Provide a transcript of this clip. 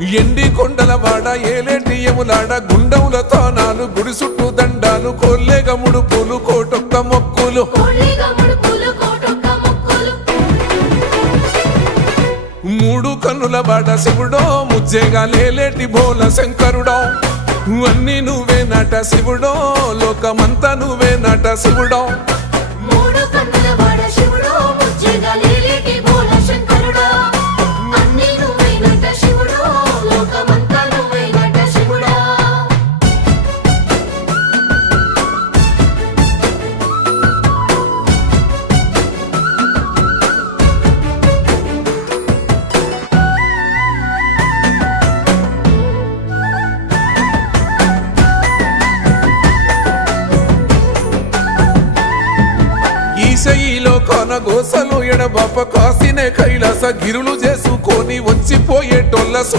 ఎండి కొండల వాడ ఏలేటి యములాడ గుండముల తానాలు గుడి చుట్టూ దండాలు కొల్లేగ ముడుపులు కోటొక్క మొక్కులు మూడు కన్నుల వాడ శివుడో ముజ్జేగా లేలేటి బోల శంకరుడో అన్ని నువ్వే నట శివుడో లోకమంతా నువ్వే నట శివుడో ఈశయిలో కొన గోసలు ఎడబాప కాసినే కైలాస గిరులు చేసుకొని వచ్చిపోయేటోళ్ళ